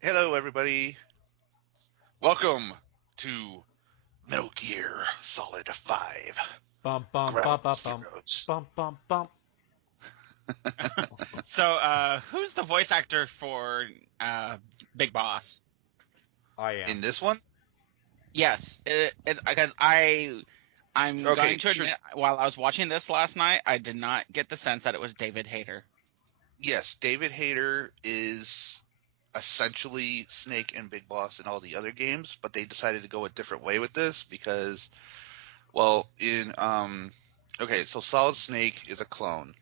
Hello, everybody. Welcome to Metal Gear Solid 5 Bum bum Ground bum bum bum Zeroes. bum bum bum. Who's the voice actor for Big Boss? I In am. this one, Yes, because I'm okay, going to sure. admit, while I was watching this last night, I did not get the sense that it was David Hayter. Yes, David Hayter is essentially Snake and Big Boss in all the other games, but they decided to go a different way with this because, well, okay, so Solid Snake is a clone.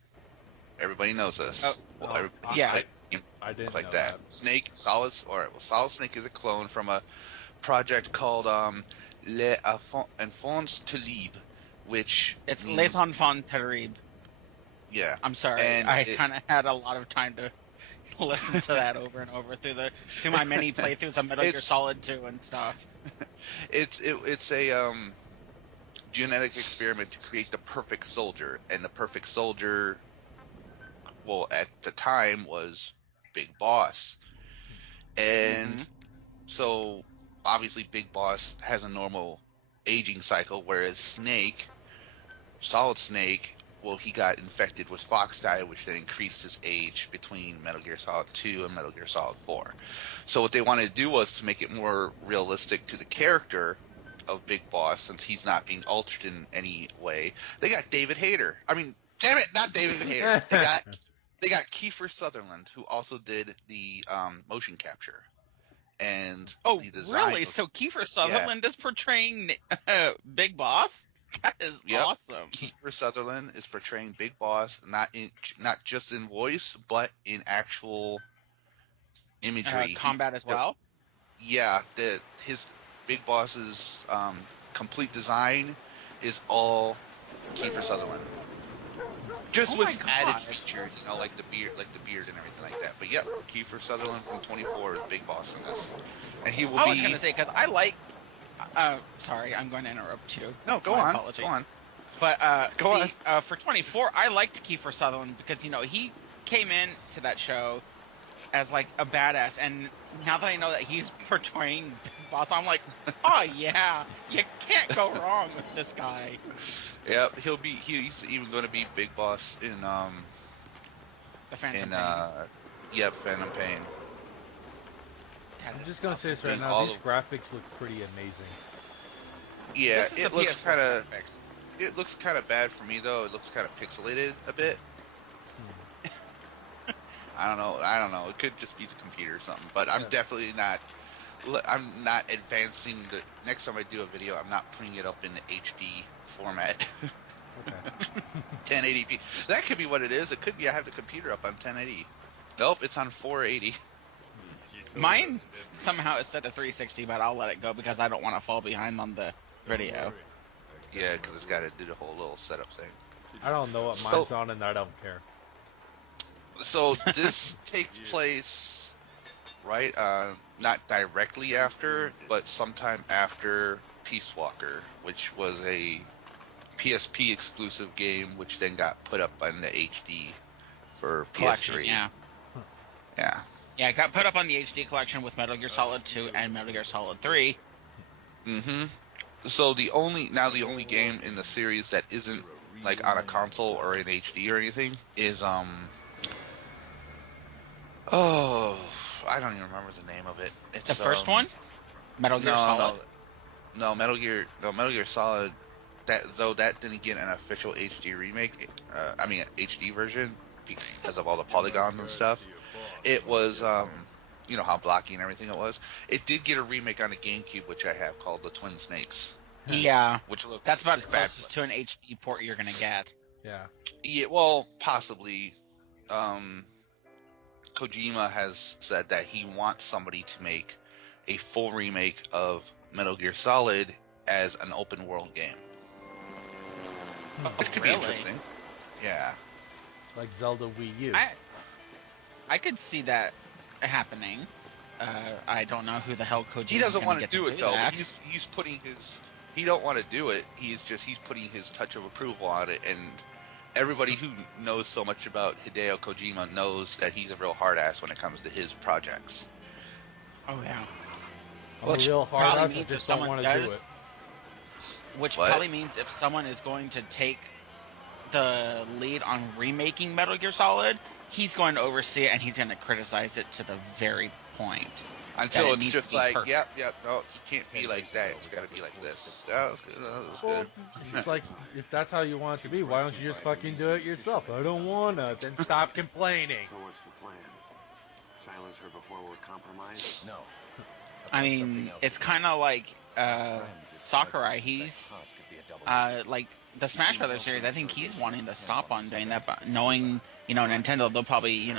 Everybody knows Oh, this. Well, Oh, everybody's yeah. played games I didn't like know that. that. Snake, Solid, all right. Well, Solid Snake is a clone from a project called Les Enfants Talib, which It's Les means Enfants Terribles. yeah, I'm sorry, and I kind of had a lot of time to listen to that over and over through my many playthroughs of Metal Gear it's Solid 2 and stuff. it's a genetic experiment to create the perfect soldier, and the perfect soldier, well, at the time was Big Boss, Hmm. and so obviously Big Boss has a normal aging cycle, whereas Solid Snake, well, he got infected with Fox dye, which then increased his age between Metal Gear Solid 2 and Metal Gear Solid 4. So what they wanted to do was to make it more realistic to the character of Big Boss, since he's not being altered in any way. They got David Hayter. I mean, damn it, not David Hayter. They got Kiefer Sutherland, who also did the motion capture and Oh, the design really? of, So Kiefer yeah. Sutherland is portraying Big Boss? That is Yep. awesome. Kiefer Sutherland is portraying Big Boss, not just in voice, but in actual imagery. Combat as well. Yeah, his Big Boss's complete design is all Kiefer Sutherland, just Oh my with added god. features, like the beard and everything like that. But yep, Kiefer Sutherland from 24 is Big Boss in this, and he will I was be. gonna say because I like. Sorry, I'm going to interrupt you. No, go My on, go apologies. on, But go on. see, for 24, I liked Kiefer Sutherland because he came in to that show as like a badass, and now that I know that he's portraying Big Boss, I'm like, oh yeah, you can't go wrong with this guy. Yep, he's even going to be Big Boss The Phantom in Pain. yep, Phantom Pain. That I'm is just gonna say awesome. this right Doing now. all These of graphics look pretty amazing. Yeah, This is the PS4 graphics. it looks kind of bad for me though. It looks kind of pixelated a bit. Hmm. I don't know. It could just be the computer or something. But I'm Yeah. definitely not. I'm not advancing the next time I do a video. I'm not putting it up in the HD format, Okay. 1080p. That could be what it is. It could be I have the computer up on 1080. Nope, it's on 480. Mine somehow is set to 360, but I'll let it go because I don't want to fall behind on the video. Yeah, because it's got to do the whole little setup thing. I don't know what So mine's on, and I don't care. this takes place right not directly after, but sometime after Peace Walker, which was a PSP exclusive game, which then got put up on the HD for Collection, PS3. yeah. Yeah. Yeah, it got put up on the HD collection with Metal Gear Solid 2 and Metal Gear Solid 3. hmm So the only game in the series that isn't like on a console or in HD or anything is oh, I don't even remember the name of it. The It's first one, Metal Gear no Solid. no no Metal Gear Solid, that didn't get an official HD remake. I mean HD version because of all the polygons and stuff. It was you know how blocky and everything it was. It did get a remake on the GameCube, which I have, called the Twin Snakes, Yeah, which that's looks about as close to an fabulous. HD port you're gonna get. Yeah. Yeah, well, possibly. Um, Kojima has said that he wants somebody to make a full remake of Metal Gear Solid as an open world game, Hmm. which Oh, could be really? interesting. Yeah. Like Zelda Wii U. I I could see that happening. I don't know who the hell He Kojima's doesn't gonna want to get to do it do though, but that. he's putting his he don't want to do it. He's putting his touch of approval on it, and everybody who knows so much about Hideo Kojima knows that he's a real hard ass when it comes to his projects. Oh yeah. I'm a Which real hard probably ass. I means if just don't someone want to do does, it. which What? probably means if someone is going to take the lead on remaking Metal Gear Solid, he's going to oversee it and he's going to criticize it to the very point. Until it it's needs just to be like, perfect. yep, no, he can't be like that. It's got to be like this. Oh, okay, no, that was Well, good. it's like, if that's how you want it to be, why don't you just fucking do it yourself? I don't wanna. Then stop complaining. So what's the plan? Silence her before we're compromised? No. I mean, it's kind of like Sakurai. He's like the Smash Brothers series. I think he's wanting to stop on doing that, but knowing Nintendo, they'll probably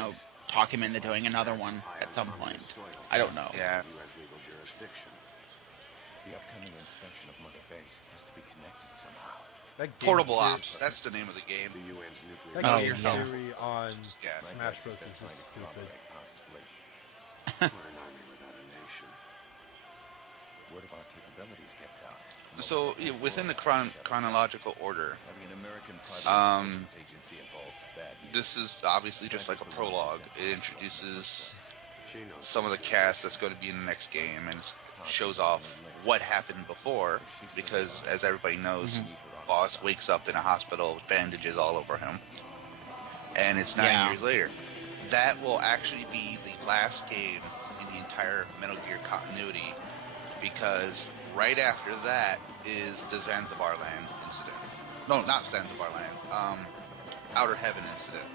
talk him into doing another one at some point. I don't know. Yeah. U.S. legal jurisdiction. The upcoming inspection of Mother Base has to be connected somehow. That game Portable theory- Ops. That's the name of the game. The UN's nuclear. That Oh, game yeah. theory on Yeah. Smash Bros. Been is trying just to stupid. corroborate Haas's leak. We're an army without a nation. Word of our capabilities gets out. So within the chronological order, Having an American private Um, intelligence agency involved, bad news. this is obviously just like a prologue. It introduces She knows some of the cast that's going to be in the next game and shows off what happened before, because as everybody knows, Boss wakes up in a hospital with bandages all over him, and it's 9 Yeah. years later. That will actually be the last game in the entire Metal Gear continuity, because right after that is the Zanzibar Land incident. No, not Zanzibar Land. Outer Heaven incident,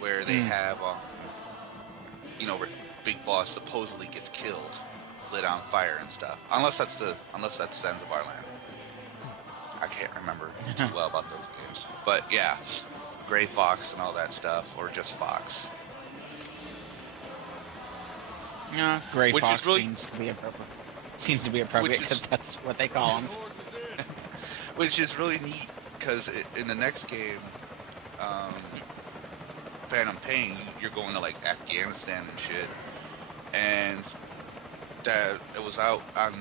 where they have, where Big Boss supposedly gets killed, lit on fire and stuff. Unless that's Zanzibar Land. I can't remember too well about those games, but yeah, Gray Fox and all that stuff, or just Fox. Yeah, Gray Which is Fox really- seems to be appropriate. Seems to be appropriate Which is- because that's what they call him. Which is really neat, because in the next game, Phantom Pain, you're going to like Afghanistan and shit, and that it was out on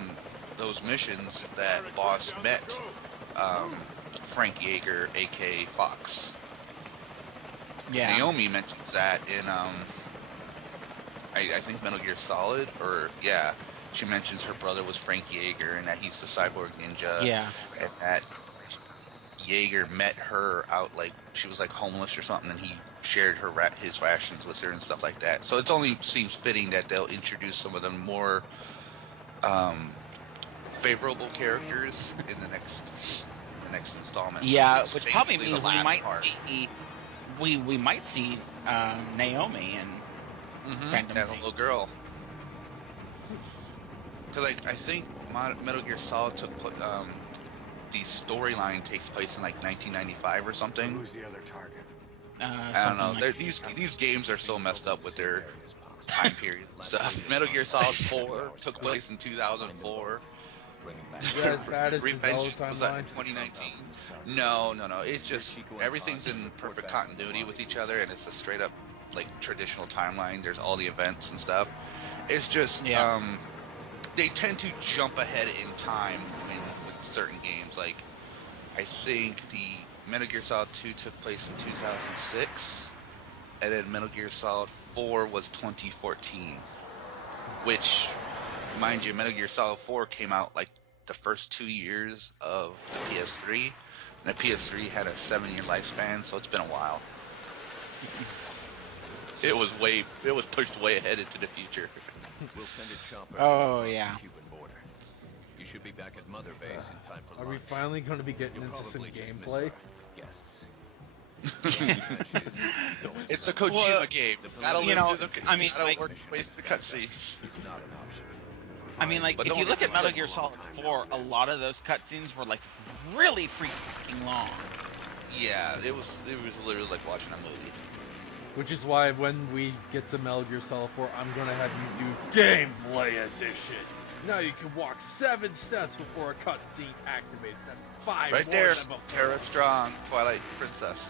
those missions that Boss met Frank Yeager, aka Fox. Yeah. Naomi mentions that in I think Metal Gear Solid, or yeah, she mentions her brother was Frank Yeager and that he's the cyborg ninja. Yeah. And that Yeager met her out, like she was like homeless or something, and he shared his rations with her and stuff like that. So it only seems fitting that they'll introduce some of the more favorable characters in the next installment. Yeah, It's which probably basically the means we last might part. see we might see Naomi and Phantom That Pain. little girl. Because I think Metal Gear Solid the storyline takes place in like 1995 or something. Who's the other target? I don't know. These games are so messed up with their time period and stuff. Metal Gear Solid 4 took place in 2004. Is that as bad as the Revenge Zelda was in timeline? 2019. No. It's just everything's in perfect continuity with each other, and it's a straight up like traditional timeline. There's all the events and stuff. It's just they tend to jump ahead in time with certain games. Like I think the Metal Gear Solid 2 took place in 2006, and then Metal Gear Solid 4 was 2014. Which, mind you, Metal Gear Solid 4 came out like the first 2 years of the PS3, and the PS3 had a 7-year lifespan, so it's been a while. It was pushed way ahead into the future. We'll send a chopper Oh, across yeah. the Cuban border. You should be back at Mother Base in time for Are we lunch. finally going to be getting You'll into some probably just miss gameplay? our guests. Trenches, don't It's a stop. Kojima Well, game. the Gotta you live know, through the, I mean, gotta like- work waste the cutscenes. It's not an option. I mean, like, But if don't you look at forget- Metal Gear Solid 4, a lot of those cutscenes were, like, really freaking long. Yeah, it was literally like watching a movie. Which is why when we get to Metal Gear Solid 4, I'm gonna have you do Gameplay Edition. Now you can walk 7 steps before a cutscene activates. That's 5 Right more there, than before. Tara Strong, Twilight Princess.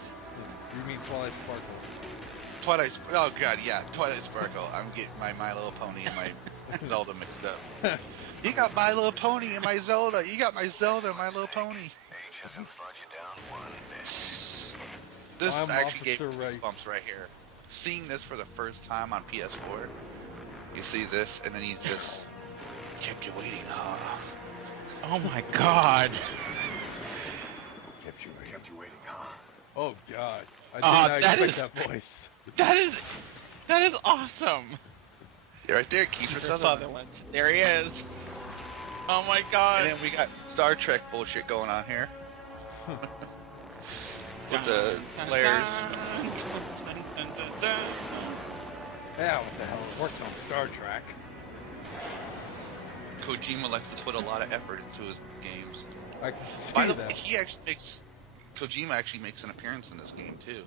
You mean Twilight Sparkle? Oh god, yeah, Twilight Sparkle. I'm getting my My Little Pony and my Zelda mixed up. You got My Little Pony and my Zelda. You got my Zelda and My Little Pony. This I'm actually gave me Officer Ray. goosebumps right here. Seeing this for the first time on PS4, You see this, and then he just kept you waiting, huh? Oh my god. Kept you waiting. Kept you waiting, huh? Oh god. I did Ah, not that expect is- that voice. That is awesome. You're right there, Kiefer Kiefer Sutherland. Sutherland. There he is. Oh my And god. then we got Star Trek bullshit going on here with the flares. Yeah, what the hell? It works on Star Trek. Kojima likes to put a lot of effort into his games. I can see By the way, that. Kojima actually makes an appearance in this game too.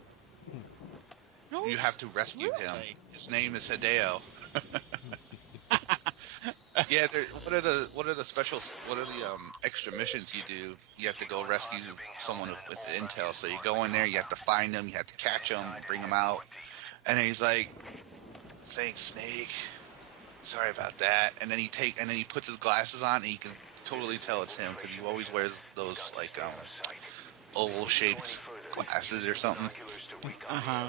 No, You have to rescue him. really? His name is Hideo. Yeah, what are the extra missions you do? You have to go rescue someone with intel. So you go in there, you have to find them, you have to catch them, bring them out. And then he's like, "Thanks, Snake. Sorry about that." And then he puts his glasses on, and you can totally tell it's him because he always wears those like oval shaped glasses or something. Uh-huh.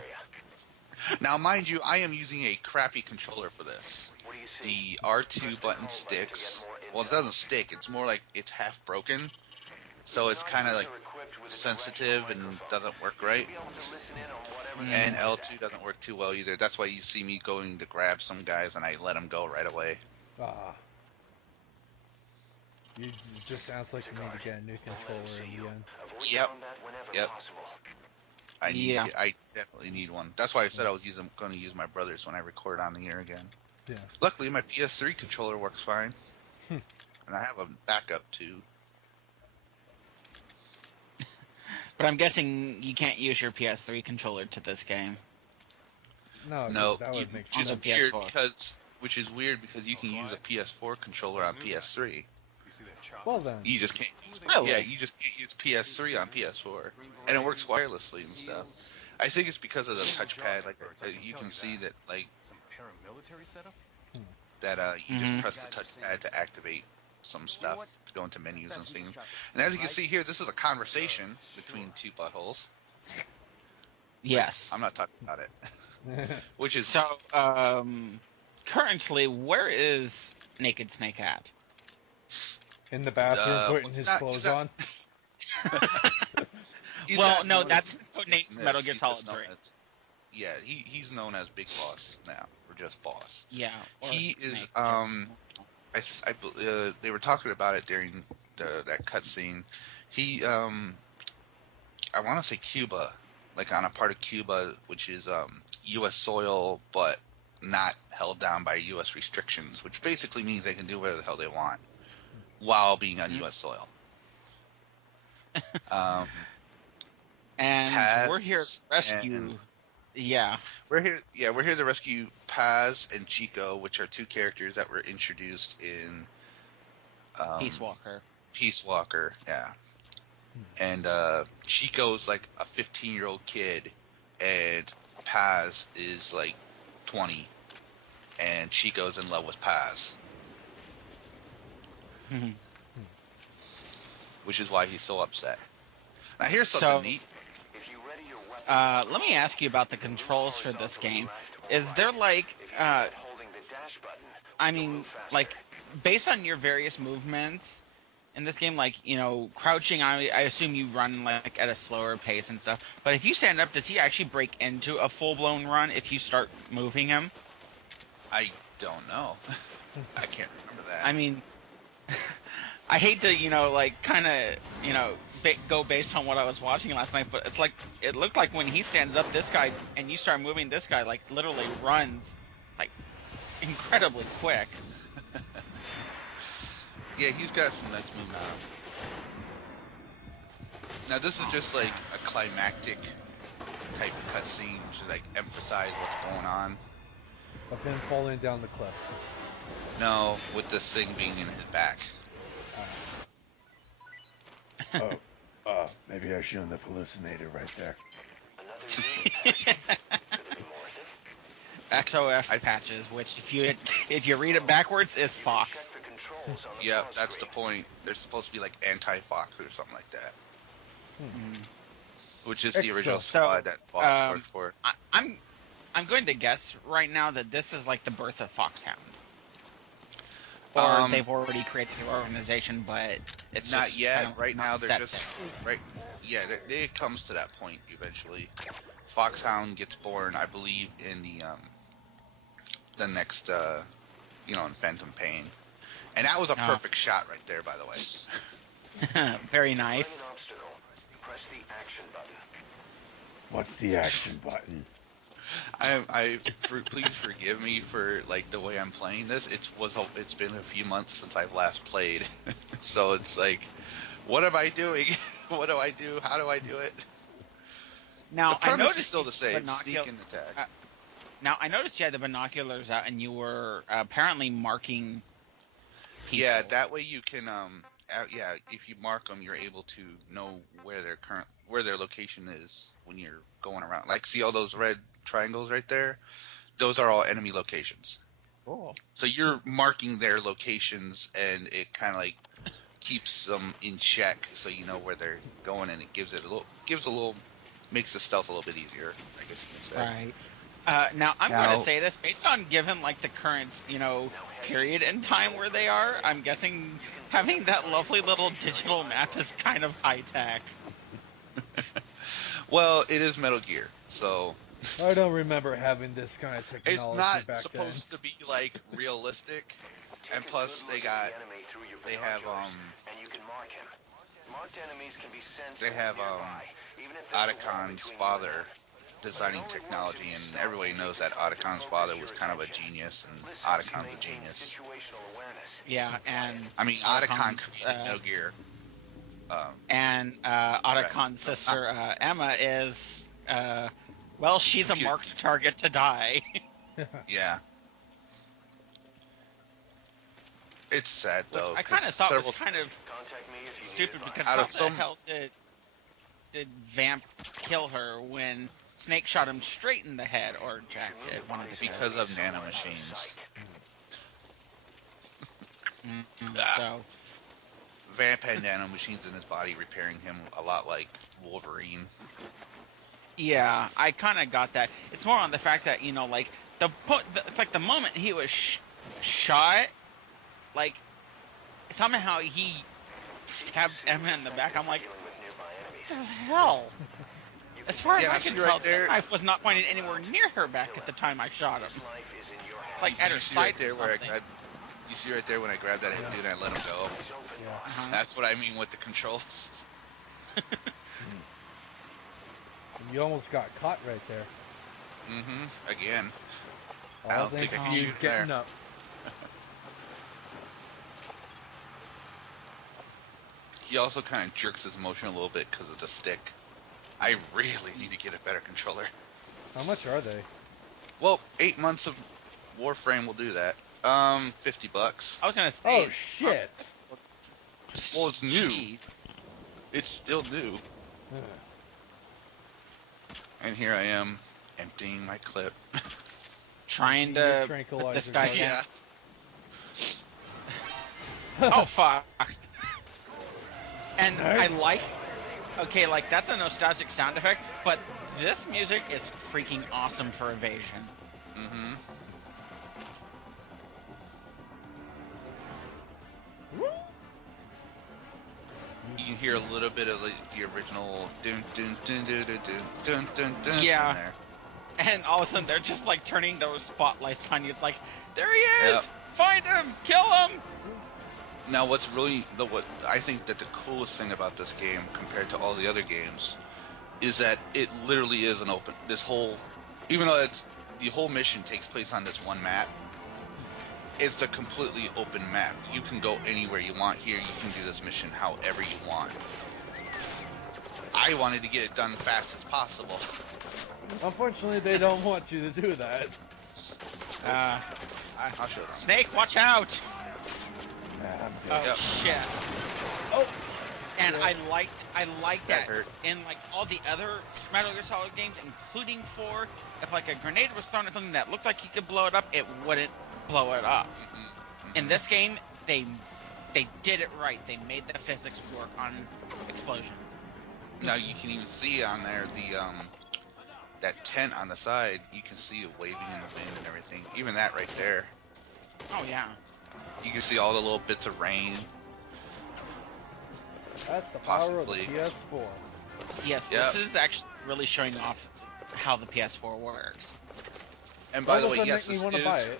Now, mind you, I am using a crappy controller for this. The R2 button sticks. Well, it doesn't stick. It's more like it's half broken. So it's kind of like sensitive and doesn't work right. And L2 doesn't work too well either. That's why you see me going to grab some guys and I let them go right away. It just sounds like you need to get a new controller in the end. Yep. Yeah. I definitely need one. That's why I said I was going to use my brother's when I record on the air again. Yeah. Luckily, my PS3 controller works fine. And I have a backup too. But I'm guessing you can't use your PS3 controller to this game. No, that would make which is On sense. the weird PS4. because you can use a PS4 controller on PS3. You see that chopper? Well then. You just can't use Really? Yeah, you just can't use PS3 on PS4, and it works wirelessly and stuff. I think it's because of the touchpad. Like you can see that, like Some paramilitary setup? that. You just Mhm. press the touchpad to activate some stuff to go into menus and things. And as you can see here, this is a conversation between two buttholes. Yes. I'm not talking about it, which is So, currently, where is Naked Snake at? In the bathroom, putting he's his not- clothes he's not- on. he's Well, not no, known that's as- what named this. Metal Gear He's Solid just known 3. as- Yeah, he's known as Big Boss now, or just Boss. Yeah. or He is, Snake. they were talking about it during that cutscene. He, I want to say Cuba, like on a part of Cuba, which is U.S. soil, but not held down by U.S. restrictions, which basically means they can do whatever the hell they want while being on U.S. soil. And Paz we're here to rescue. and- Yeah. We're here to rescue Paz and Chico, which are two characters that were introduced in Peace Walker. Peace Walker, yeah. And Chico's like a 15-year-old kid, and Paz is like 20, and Chico's in love with Paz, which is why he's so upset. Now here's something So- neat. Let me ask you about the controls for this game. Is there like, I mean, like, based on your various movements in this game, like, you know, crouching, I assume you run like at a slower pace and stuff. But if you stand up, does he actually break into a full-blown run if you start moving him? I don't know. I can't remember that. I mean, I hate to, you know, like, kind of, you know, go based on what I was watching last night, but it's like, it looked like when he stands up, this guy, and you start moving, this guy, like, literally runs, like, incredibly quick. Yeah, he's got some nice moves on him. Now this is just like a climactic type of cutscene to like emphasize what's going on. Of him falling down the cliff. No, with this thing being in his back. Maybe I shouldn't have hallucinated right there. XOF patches, which if you read it backwards, is Fox. Yep, that's the point. They're supposed to be like anti-Fox or something like that. Which is the Excellent. original So, squad that Fox worked for. I'm going to guess right now that this is like the birth of Foxhound. Or they've already created the organization, but it's not just yet. kind of Right not now, they're set just there. right. Yeah, it comes to that point eventually. Foxhound gets born, I believe, in the next in Phantom Pain, and that was a Oh. perfect shot right there, by the way. Very Find an nice. obstacle. Press the action button. What's the action button? Please forgive me for like the way I'm playing this. It's been a few months since I've last played, so it's like, what am I doing? What do I do? How do I do it? Now The I premise noticed is still these the same: binocular. sneak and attack. Now I noticed you had the binoculars out, and you were apparently marking people. Yeah, that way you can if you mark them, you're able to know where their location is when you're going around. Like, see all those red triangles right there? Those are all enemy locations. Cool. So you're marking their locations, and it kind of like keeps them in check, so you know where they're going, and it makes the stealth a little bit easier, I guess you can say. Right. Now I'm going to say this based on given like the current, period in time where they are. I'm guessing having that lovely little digital map is kind of high tech. Well, it is Metal Gear, so I don't remember having this kind of technology it's not back supposed to be like realistic. And plus, they have Otacon's father designing technology, and everybody knows that Otacon's father was kind of a genius, and Otacon's a genius. Yeah, and I mean, Otacon created Metal Gear. And Otacon's sister Emma is she's a marked target to die. Yeah. It's sad though. Which I kind of thought was kind of stupid because how the hell did Vamp kill her when Snake shot him straight in the head, or Jack did, one of the two? Because of nanomachines. So Vamp had nanomachines in his body, repairing him a lot like Wolverine. Yeah, I kind of got that. It's more on the fact that it's like the moment he was shot, like somehow he stabbed Emma in the back. I'm like, what the hell? As far as I can tell, the knife was not pointed anywhere near her back at the time I shot him. It's like at her side or something. You see right there when I grabbed that dude and I let him go? Yeah. That's what I mean with the controls. You almost got caught right there. Mm-hmm. Again. I don't think I can shoot getting there. Up. He also kind of jerks his motion a little bit because of the stick. I really need to get a better controller. How much are they? Well, 8 months of Warframe will do that. $50. I was gonna say. Oh shit! Well, it's new. Jeez. It's still new. And here I am, emptying my clip. Trying to put this guy down. Yeah. Oh fuck! And I like. Okay, like that's a nostalgic sound effect, but this music is freaking awesome for Evasion. Mm-hmm. You can hear a little bit of the original dun dun dun dun dun dun dun dun. Yeah. In there. And all of a sudden they're just like turning those spotlights on you. It's like, there he is! Yep. Find him! Kill him! Now, what I think that the coolest thing about this game compared to all the other games is that it literally is an open. Even though the whole mission takes place on this one map, it's a completely open map. You can go anywhere you want here. You can do this mission however you want. I wanted to get it done fast as possible. Unfortunately, they don't want you to do that. I'll show them. Snake, watch out! Yep. Shit. Oh. And I like that hurt. in like all the other Metal Gear Solid games, including 4, if like a grenade was thrown at something that looked like you could blow it up, it wouldn't blow it up. Mm-hmm. In this game, they did it right. They made the physics work on explosions. Now you can even see on there that tent on the side. You can see it waving in the wind and everything. Even that right there. Oh yeah. You can see all the little bits of rain. That's the power of the Possibly. PS4. Yes, Yep. this is actually really showing off how the PS4 works. And by the Why way, does that yes, make this me want to is, buy it?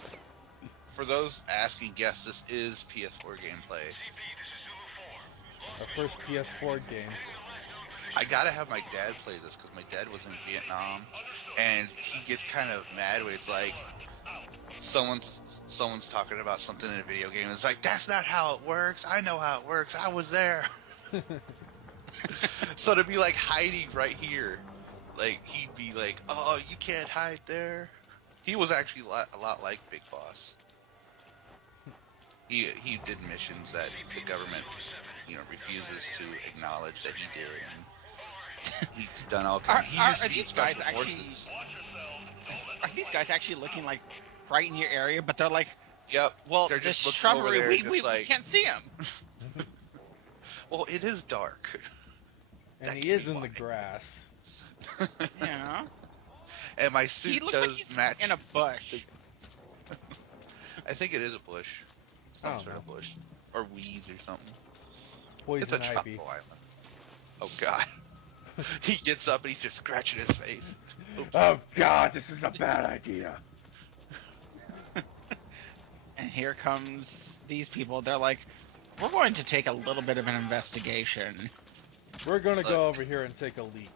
for those asking, yes, this is PS4 gameplay. Our first PS4 game. I gotta have my dad play this because my dad was in Vietnam, and he gets kind of mad when it's like someone's talking about something in a video game. It's like, that's not how it works. I know how it works. I was there. So to be like hiding right here, like he'd be like, "Oh, you can't hide there." He was actually a lot like Big Boss. He did missions that the government, refuses to acknowledge that he did, and he's done all kinds. He used to be in special forces. Are these guys actually looking like right in your area? But they're like, Yep. well, They're this just looking over shrubbery, there, we just like, can't see them. well, it is dark. And That he can is be in why. the grass. Yeah. And my He suit looks like does he's match. in a bush. I think it is a bush. I Some don't sort know. of bush. Or weeds or something. Poison It's a ivy. tropical island. Oh god. He gets up and he's just scratching his face. Oops. Oh god, this is a bad idea. And here comes these people. They're like, we're going to take a little bit of an investigation. We're gonna Look. go over here and take a leak.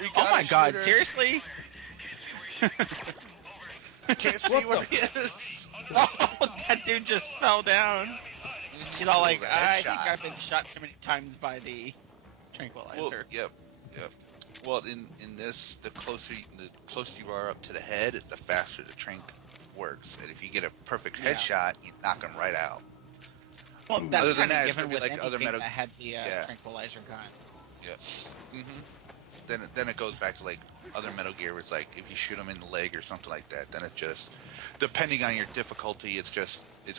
We Oh got my a god, shooter. seriously? Can't see What where the- he is. Oh, that dude just fell down. He's all like, It was a I think headshot. I've been shot too many times by the tranquilizer. Well, yep. Well, in this, the closer you are up to the head, the faster the trank works. And if you get a perfect Yeah. headshot, you knock him right out. Well, that's Other than kind of that, it's given gonna be with like other anything Metal- that had the yeah. tranquilizer gun. Then it goes back to like other Metal Gear, where it's like if you shoot him in the leg or something like that, then it just, depending on your difficulty, it's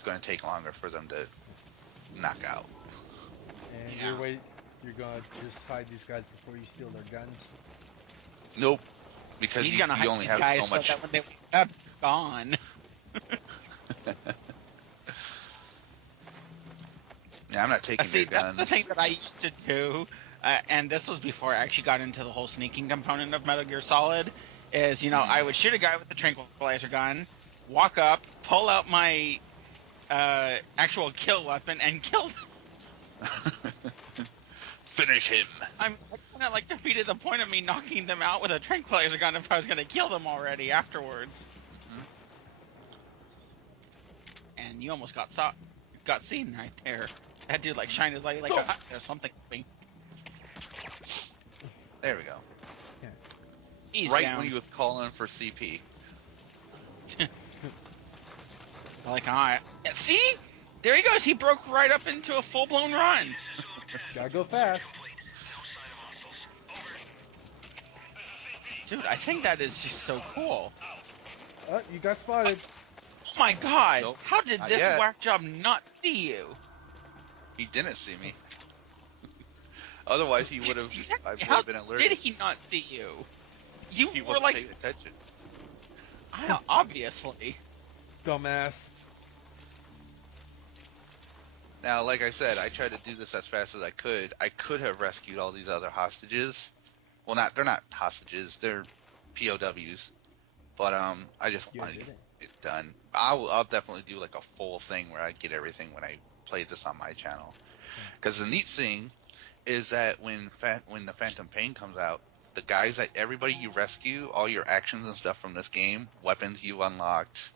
going to take longer for them to knock out. And Yeah. you're gonna just hide these guys before you steal their guns. Nope, because He's you gonna hide only these have guys so much. that when they wake up, gone. Yeah, I'm not taking See, their that's guns. the thing that I used to do, and this was before I actually got into the whole sneaking component of Metal Gear Solid, is, I would shoot a guy with the tranquilizer gun, walk up, pull out my actual kill weapon, and kill them. Finish him. I kind of like defeated the point of me knocking them out with a tranquilizer gun if I was going to kill them already afterwards. And you almost got seen right there. That dude like shined his light like there's something coming. There we go. He's Right down. when he was calling for CP. Like, alright. Yeah, see? There he goes. He broke right up into a full-blown run. Gotta go fast. Dude, I think that is just so cool. You got spotted. Oh my god. Nope, How did not this yet. whack job not see you? He didn't see me. Otherwise, he would have. I would How have been alerted. did he not see you? You He were wasn't like, paying attention. obviously. Dumbass. Now, like I said, I tried to do this as fast as I could. I could have rescued all these other hostages. Well, they're not hostages. They're POWs. But I just You wanted did it. it done. I'll definitely do like a full thing where I get everything when I play this on my channel. Because the neat thing is that when the Phantom Pain comes out, the guys that everybody you rescue, all your actions and stuff from this game, weapons you unlocked,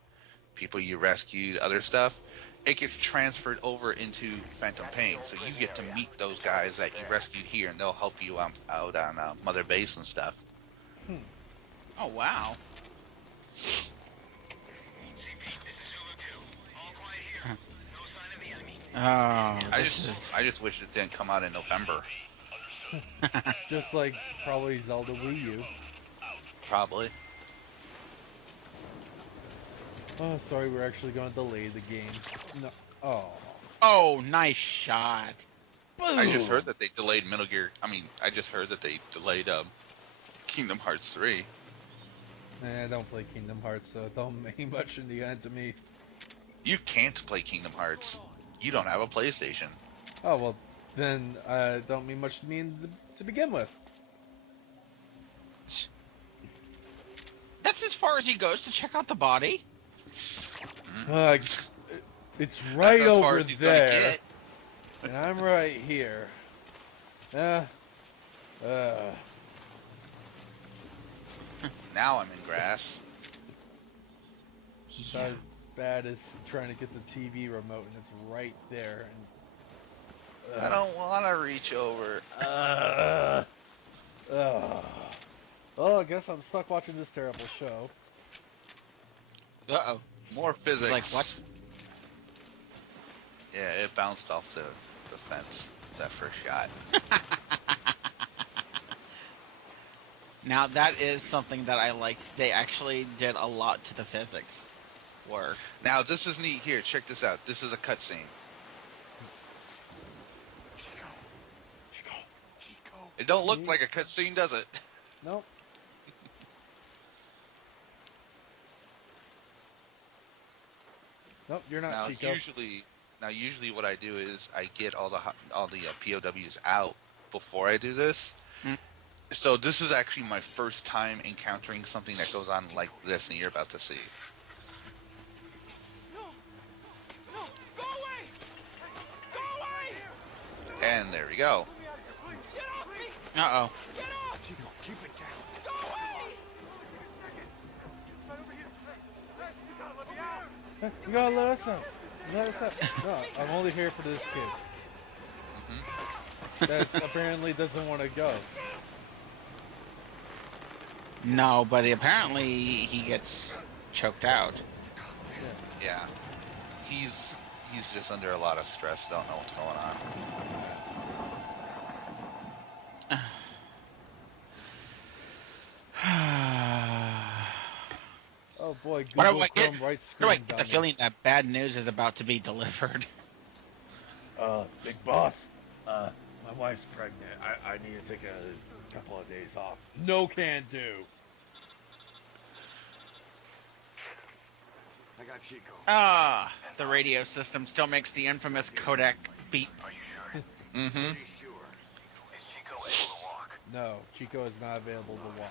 people you rescued, other stuff, it gets transferred over into Phantom Pain. So you get to meet those guys that you rescued here, and they'll help you out on Mother Base and stuff. Oh, wow. Oh, I just wish it didn't come out in November. Just like probably Zelda Wii U. Probably. Oh, sorry, we're actually gonna delay the games. No. Oh. Oh, nice shot. Boom. I just heard that they delayed Metal Gear. I just heard that they delayed Kingdom Hearts 3. I don't play Kingdom Hearts, so it don't mean much in the end to me. You can't play Kingdom Hearts. You don't have a PlayStation. Oh well, then don't mean much to me to begin with. That's as far as he goes to check out the body. It's right That's as far over as he's gonna there, get. and I'm right here. Uh, Now I'm in grass. it's not as bad as trying to get the TV remote, and it's right there. And I don't want to reach over. Well, I guess I'm stuck watching this terrible show. Uh-oh. More physics. Like what? Yeah, it bounced off the fence. That first shot. Now that is something that I like. They actually did a lot to the physics work. Now this is neat. Here, check this out. This is a cutscene. Chico. It don't look like a cutscene, does it? Nope. Nope, you're not Now Chico. usually what I do is I get all the POWs out before I do this. Mm. So this is actually my first time encountering something that goes on like this, and you're about to see. No, go away! Go away! And there we go. Get off me! Uh-oh. Get off! Chico, keep it down. Go away! Right over here. Hey, you gotta let me out! You gotta let us out. Let us out. No, I'm only here for this kid. That apparently doesn't want to go. No, but apparently he gets choked out. Yeah. He's just under a lot of stress. Don't know what's going on. Oh boy, What do Google I get? Chrome right Do I screen get the feeling that bad news is about to be delivered? Big boss. My wife's pregnant. I need to take a couple of days off. No can do. I got Chico. Ah, the radio system still makes the infamous codec beep. Mm-hmm. Pretty sure. No, Chico is not available to walk.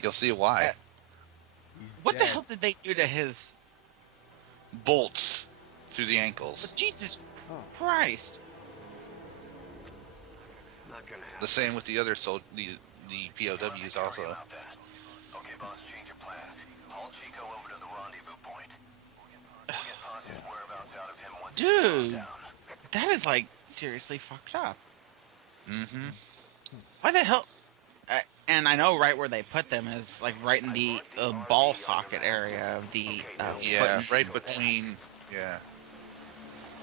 You'll see why. He's What the dead. hell did they do to his... Bolts through the ankles. Jesus Oh. Christ. Not gonna happen. The same with the other the POWs also. Okay, boss, change your plans. Haul Chico over to the rendezvous point. We'll get Ponce's whereabouts out of him once he's Dude, down. that is like seriously fucked up. Mm-hmm. Why the hell? And I know right where they put them is like right in the ball socket area of the. Yeah, foot- right between. Yeah.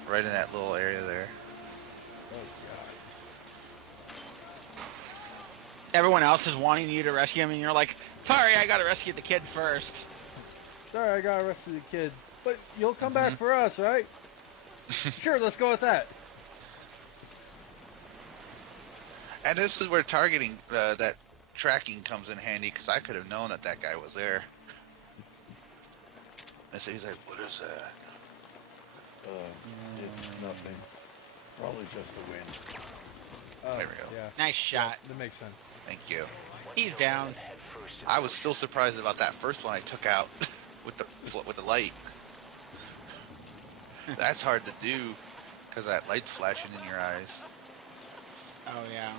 Right in that little area there. Oh Everyone else is wanting you to rescue him, and you're like, sorry, I gotta rescue the kid first. god. Sorry, I got arrested the kid. But you'll come back for us, right? Sure, let's go with that. And this is where targeting, that tracking comes in handy, because I could have known that that guy was there. And so he's like, what is that? It's nothing. Probably just the wind. There we go. Yeah, Nice shot. that makes sense. Thank you. He's down. I was still surprised about that first one I took out with the light. That's hard to do, because that light's flashing in your eyes. Oh yeah.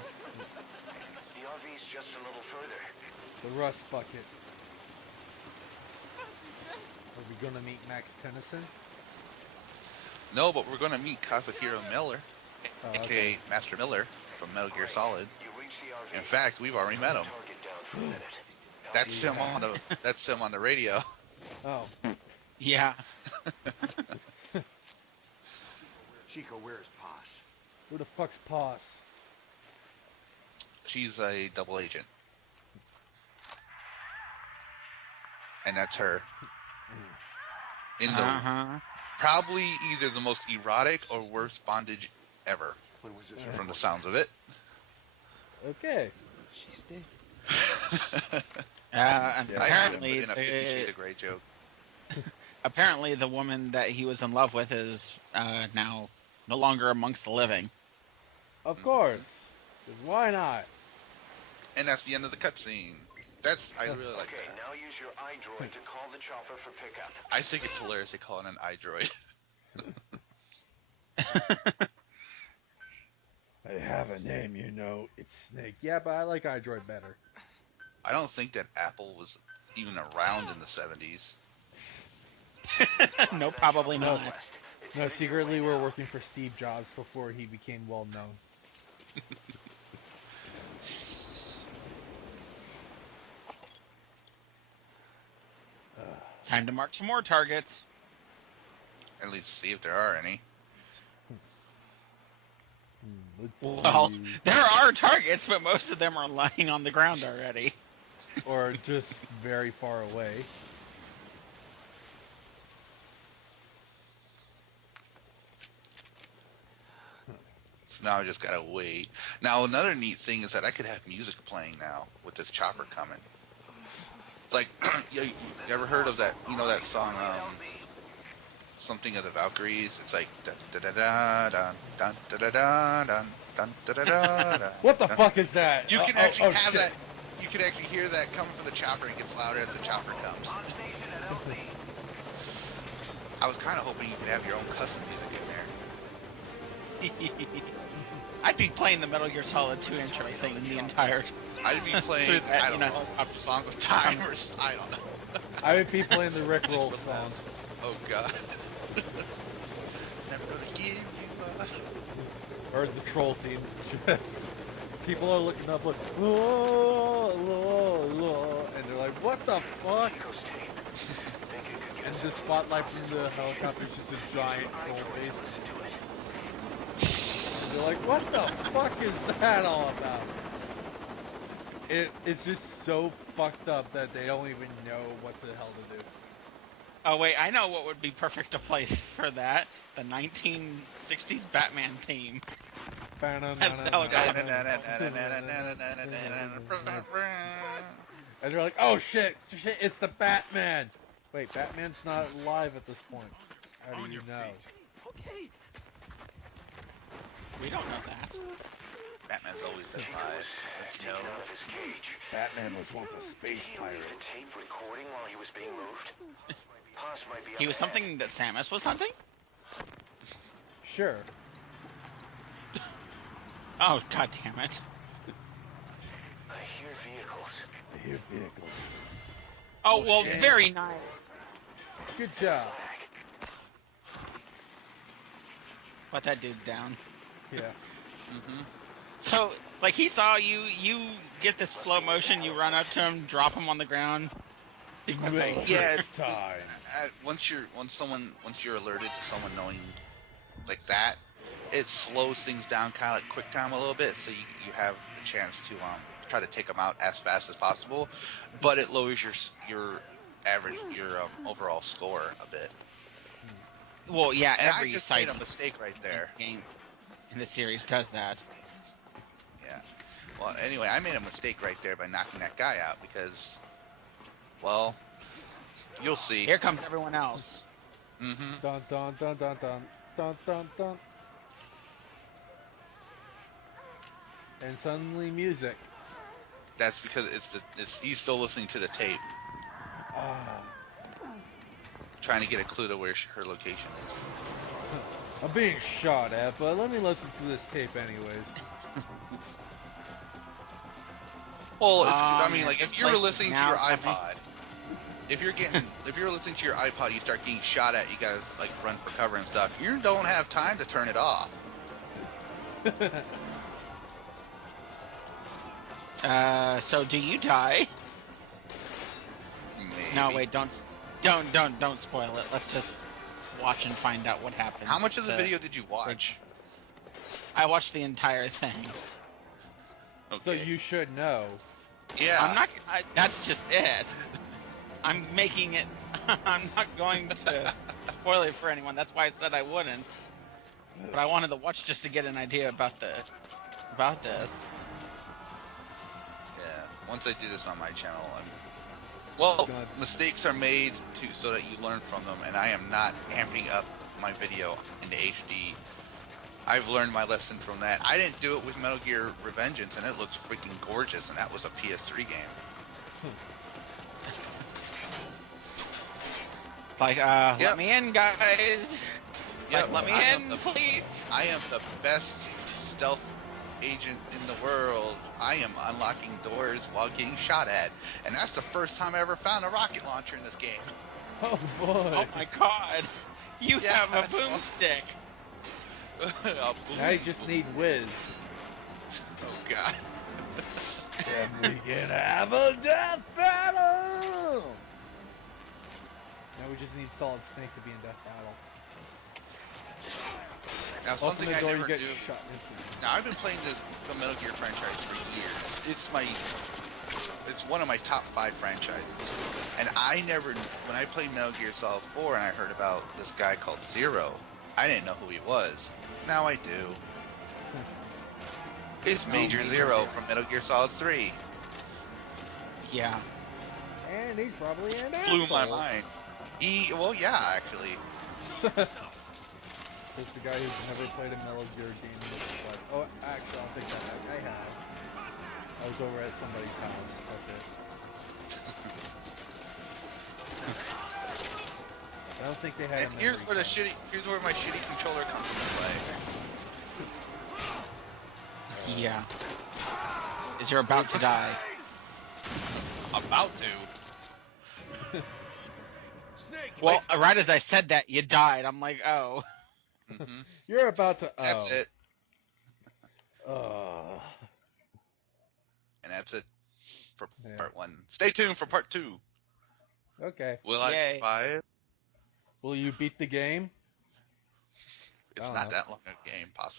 The RV's just a little further. The rust bucket. Are we gonna meet Max Tennyson? No, but we're going to meet Kazuhiro Miller, Oh, aka okay. Master Miller from Metal Gear Solid. You reach the RV. In fact, we've already met him. Target down for a minute. That's him on the radio. Oh, Yeah. Chico, where's Paz? who the fuck's Paz? She's a double agent. And that's her. In the Uh-huh. probably either the most erotic or worst bondage ever, When was this? from the sounds of it. Okay. She's dead. And Yeah. I should have apparently, put in a 50 Shades of Grey joke. apparently the woman that he was in love with is now no longer amongst the living. Of course. 'Cause why not? And that's the end of the cutscene. I really like Okay, that. now use your iDroid to call the chopper for pickup. I think it's hilarious they call it an iDroid. I have a name, you know. It's Snake. Yeah, but I like iDroid better. I don't think that Apple was even around in the 70s. No, probably No. not. No, secretly we're working for Steve Jobs before he became well known. Time to mark some more targets. At least see if there are any. Let's Well, see. there are targets, but most of them are lying on the ground already. Or just very far away. So now I just gotta wait. Now another neat thing is that I could have music playing now with this chopper coming. It's like, you ever heard of that? You know that song, something of the Valkyries? It's like da da da da dun da da da dun dun da da da da. What the fuck is that? You can actually have shit. that. You can actually hear that coming from the chopper, and it gets louder as the chopper comes. On station at LZ. I was kind of hoping you could have your own custom music in there. I'd be playing the Metal Gear Solid 2 intro thing the entire time. I'd be playing, Through that, I don't know, helicopter. Song of Time or I don't know. I would be playing the Rick Roll song. Oh god. Never gonna give you up. Or the troll theme. Just, people are looking up like, "Whoa, whoa, whoa," and they're like, what the fuck? Chico's tape. Think you could get And us the a clue? spotlight from the helicopter is just a giant troll iDroid to face. listen to it. And they're like, what the fuck is that all about? It's just so fucked up that they don't even know what the hell to do. Oh wait, I know what would be perfect to play for that. The 1960s Batman theme. And they're like, oh shit, it's the Batman! Wait, Batman's not alive at this point. How do you know? Okay. We don't know that. Batman's always been alive. Don't you know? Taken out of his cage. Batman was once a space Did you leave the tape recording while he was being moved? Paz might be up He was ahead. something that Samus was hunting? Sure. Oh, god damn it. I hear vehicles. I hear vehicles. Oh, Oh, well, shit. very nice. Good job. But that dude's down. Yeah. Mm-hmm. So, like, he saw you, you get this slow motion, you run up to him, drop him on the ground. Sequence over. Yeah. Time. Once you're alerted to someone knowing like that, it slows things down kind of like QuickTime a little bit, so you have a chance to try to take them out as fast as possible, but it lowers your average overall score a bit. Well, yeah, And I every just side made a mistake right there. game in the series does that. Yeah. Well, anyway, I made a mistake right there by knocking that guy out because, well, you'll see. Here comes everyone else. Mm-hmm. Dun dun dun dun dun dun dun dun. And suddenly music. That's because he's still listening to the tape, Ah. trying to get a clue to where her location is. I'm being shot at, but let me listen to this tape anyways. Well, I mean, yeah, like if you were places listening to now your coming. iPod, if you're listening to your iPod, you start getting shot at, you gotta like run for cover and stuff. You don't have time to turn it off. So do you die? Maybe. No, wait, don't spoil it. Let's just watch and find out what happens. How much of the to- video did you watch? I watched the entire thing. Okay. So you should know. Yeah. I'm not. That's just it. I'm making it. I'm not going to spoil it for anyone. That's why I said I wouldn't. But I wanted to watch just to get an idea about this. Yeah. Once I do this on my channel, Well, Good. mistakes are made so that you learn from them, and I am not amping up my video into HD. I've learned my lesson from that. I didn't do it with Metal Gear Revengeance, and it looks freaking gorgeous, and that was a PS3 game. It's like, Yep. let me in, guys. Yep, Like, let me I am in, the- please. I am the best stealth agent in the world. I am unlocking doors while getting shot at, and that's the first time I ever found a rocket launcher in this game. Oh boy. Oh my god. You Yeah, have a that's awesome. boomstick. A Now you boom, just boom. need Wiz. Oh god. And we can have a death battle! Now we just need Solid Snake to be in death battle. Now something Open the I door, never you get do. shot instantly. Now I've been playing the Metal Gear franchise for years. It's one of my top 5 franchises. And I never, when I played Metal Gear Solid 4 and I heard about this guy called Zero, I didn't know who he was. Now I do. It's Major Zero from Metal Gear Solid 3. Yeah. And he's probably an Blew my asshole. mind. Well, yeah, actually. Says the guy who's never played a Metal Gear game in his life. Oh, actually, I'll take that back. I have. I was over at somebody's house. That's it. I don't think they had. And a here's memory card. here's where my shitty controller comes into play. Yeah. Is you're about to die. About to. Snake! Well, right as I said that, you died. I'm like, oh. Hmm. You're about to. That's it. Oh. And that's it for Yeah. part 1. Stay tuned for part 2. Okay. Will I Yay. survive? Will you beat the game? It's I don't not know. that long a game, possibly.